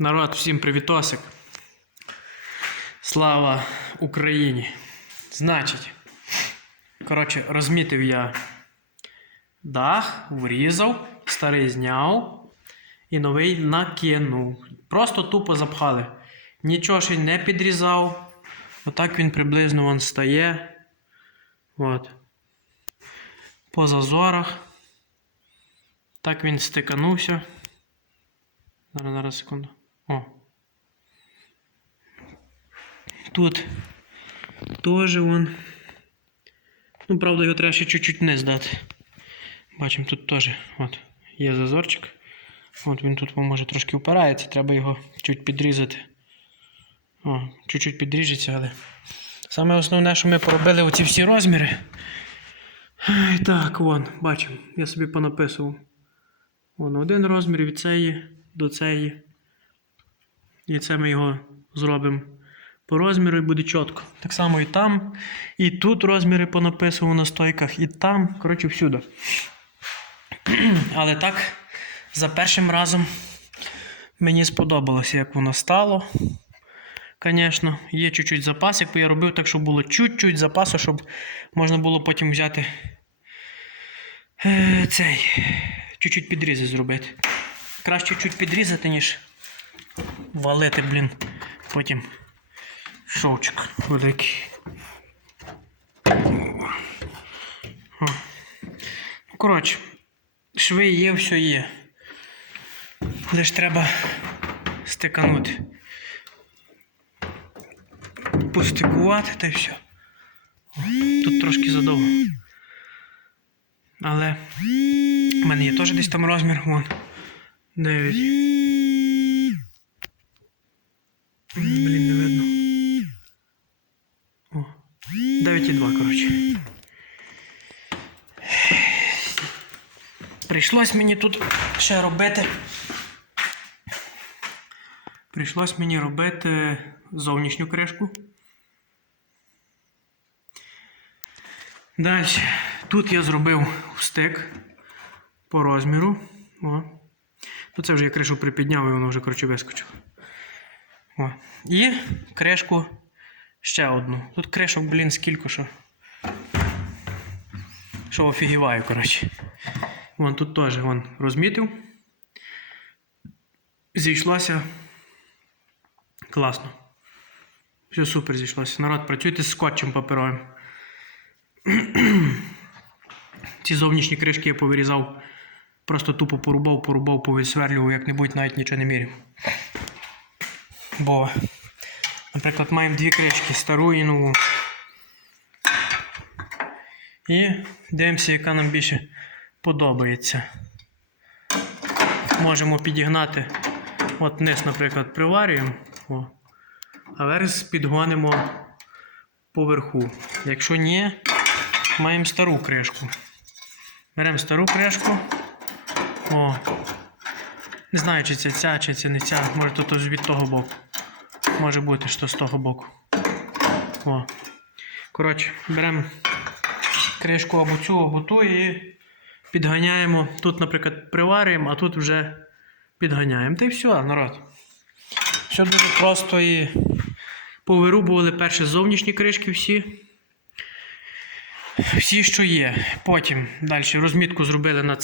Народ, всім привітосик. Слава Україні. Значить, коротше, розмітив я дах, врізав, старий зняв і новий накинув. Просто тупо запхали. Нічого ще не підрізав. Отак він приблизно вон стає. От. По зазорах. Так він стиканувся. Зараз, зараз, секунду. О. Тут теж вон. Ну, правда, його треба ще чуть-чуть не здати. Бачимо, тут теж от, є зазорчик. От він тут може трошки впирається, треба його чуть підрізати. О, чуть-чуть підріжеться, але. Саме основне, що ми поробили оці всі розміри. Так, вон, бачимо, я собі понаписував. Вон один розмір від цієї до цієї. І це ми його зробимо по розміру і буде чітко. Так само і там. І тут розміри понаписував на стойках, і там. Коротше, всюди. Але так, за першим разом мені сподобалося, як воно стало. Звісно, є чуть-чуть запас, якби я робив так, щоб було чуть-чуть запасу, щоб можна було потім взяти е, цей. Чуть-чуть підрізи зробити. Краще чуть підрізати, ніж валити, блін, потім шовчик великий. Ну, Коротше, шви є, все є. Лиш треба стиканути. Постикувати та й все. Тут трошки задовго. Але в мене є теж десь там розмір, вон. 9. Блін, не видно. О. 9,2, коротше. Прийшлось мені тут ще робити. Прийшлось мені робити зовнішню кришку. Далі. Тут я зробив стик по розміру. О. Тут це вже я кришу припідняв і воно вже коротше вискочило. О. І кришку ще одну. Тут кришок, блін, скільки що. Що офігіваю, коротше. Вон тут теж вон, розмітив. Зійшлося класно. Все супер зійшлося. Народ, працюйте з скотчем паперовим. Ці зовнішні кришки я повирізав. Просто тупо порубав, порубав, повисверлював, як-небудь навіть нічого не міряв. Бо, наприклад, маємо дві кришки, стару і нову. І дивимося, яка нам більше подобається. Можемо підігнати. От низ, наприклад, приварюємо, о, а верх підгонимо поверху. Якщо ні, маємо стару кришку. Беремо стару кришку. О. Не знаю, чи це ця, чи це не ця. Може тут від того боку. Може бути, що з того боку. О. Коротше, беремо кришку або цю, або ту і підганяємо. Тут, наприклад, приварюємо, а тут вже підганяємо. Та й все, народ. Все дуже просто і повирубували перші зовнішні кришки всі. Всі, що є. Потім далі розмітку зробили на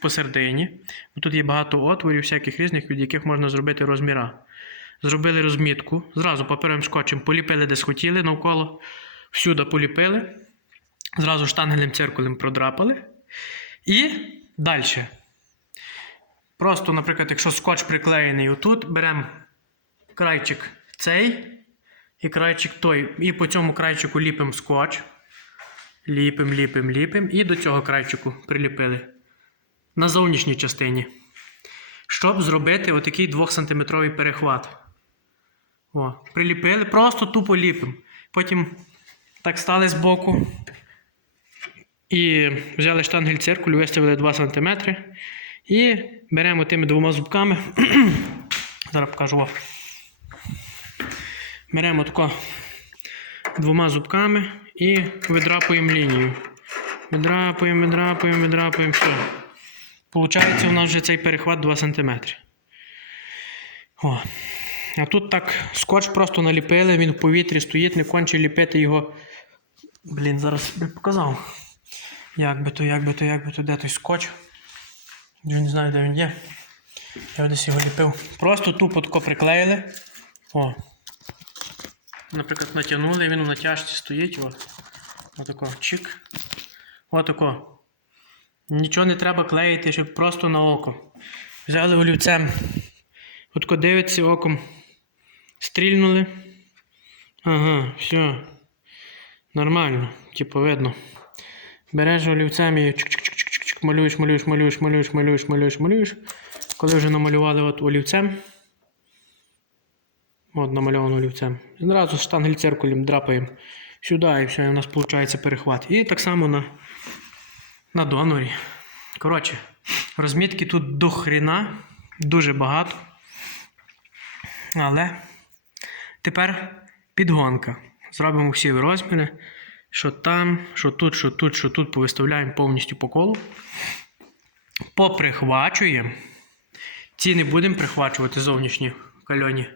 посередині. Тут є багато отворів, всяких різних, від яких можна зробити розміра. Зробили розмітку, зразу паперовим скотчем поліпили, де схотіли навколо, всюди поліпили, зразу штангельним циркулем продрапали. І далі. Просто, наприклад, якщо скотч приклеєний отут, беремо крайчик цей і крайчик той. І по цьому крайчику ліпимо скотч. Ліпим, ліпим, ліпим. І до цього крайчику приліпили. На зовнішній частині. Щоб зробити отакий 2-сантиметровий перехват. О, приліпили, просто тупо ліпимо. Потім так стали з боку. І взяли штангель циркуль, виставили 2 см. І беремо тими двома зубками. Зараз покажу. Беремо тако двома зубками і видрапуємо лінію. Видрапуємо, видрапуємо, видрапуємо, все. Получається, у нас вже цей перехват 2 см. О. А тут так скотч просто наліпили, він в повітрі стоїть, не конче ліпити його. Блін, зараз би показав. Як би то, як би то, як би то, де той скотч. Я не знаю, де він є. Я десь його ліпив. Просто тупо тако приклеїли. О. Наприклад, натягнули, він в натяжці стоїть. О. Отако. Чик. Отако. Нічого не треба клеїти, щоб просто на око. Взяли олівцем. Отко дивиться оком. Стрільнули. Ага, все. Нормально, типу видно. Береш олівцем і малюєш, малюєш, малюєш, малюєш, малюєш, малюєш, малюєш. Коли вже намалювали от олівцем. От намальовано олівцем. Зразу штангель циркулем драпаємо сюди і все, і у нас виходить перехват. І так само на, на донорі. Коротше, розмітки тут до хрена, дуже багато. Але тепер підгонка. Зробимо всі розміри, що там, що тут, що тут, що тут повиставляємо повністю по колу. Поприхвачуємо. Ці не будемо прихвачувати зовнішні кальоні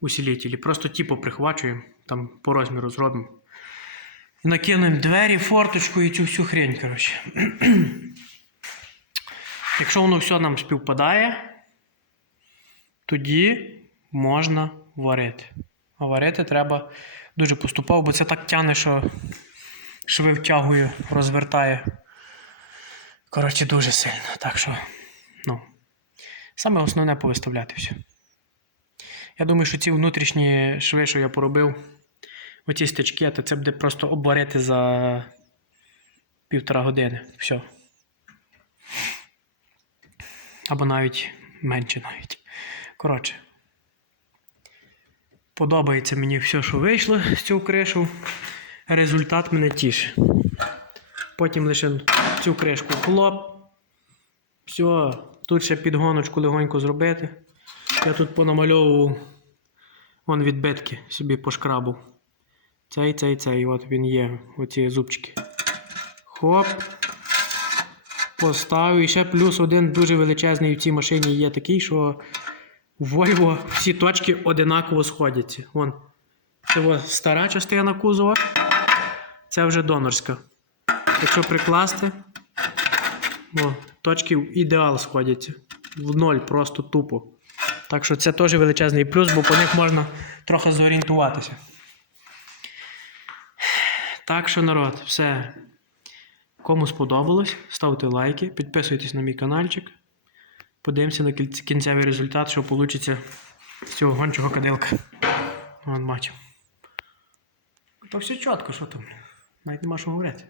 усилителі. Просто ті поприхвачуємо, там по розміру зробимо. І накинемо двері, форточку і цю всю хрень, коротше. Якщо воно все нам співпадає, тоді можна варити. Варити треба дуже поступово, бо це так тяне, що шви втягує, розвертає. Коротше, дуже сильно. Так що, ну, саме основне повиставляти все. Я думаю, що ці внутрішні шви, що я поробив, оці стички, то це буде просто обварити за півтора години. Все. Або навіть менше навіть. Коротше. Подобається мені все, що вийшло з цього кришу. Результат мене тішить. Потім лише цю кришку хлоп. Все, тут ще підгоночку легонько зробити. Я тут понамальовував вон відбитки собі пошкрабив. Цей, цей, цей. От він є, оці зубчики. Хоп. Поставив. І ще плюс один дуже величезний в цій машині є такий, що в Volvo всі точки одинаково сходяться. Вон. Це стара частина кузова. Це вже донорська. Якщо прикласти, о, точки в ідеал сходяться. В ноль просто тупо. Так що це теж величезний плюс, бо по них можна трохи зорієнтуватися. Так що, народ, все. Кому сподобалось, ставте лайки, підписуйтесь на мій каналчик. Подивимося на кінцевий результат, що вийде з цього гончого кадилка. Вон бачив. То все чітко, що там. Навіть нема що говорити.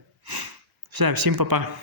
Все, всім па-па.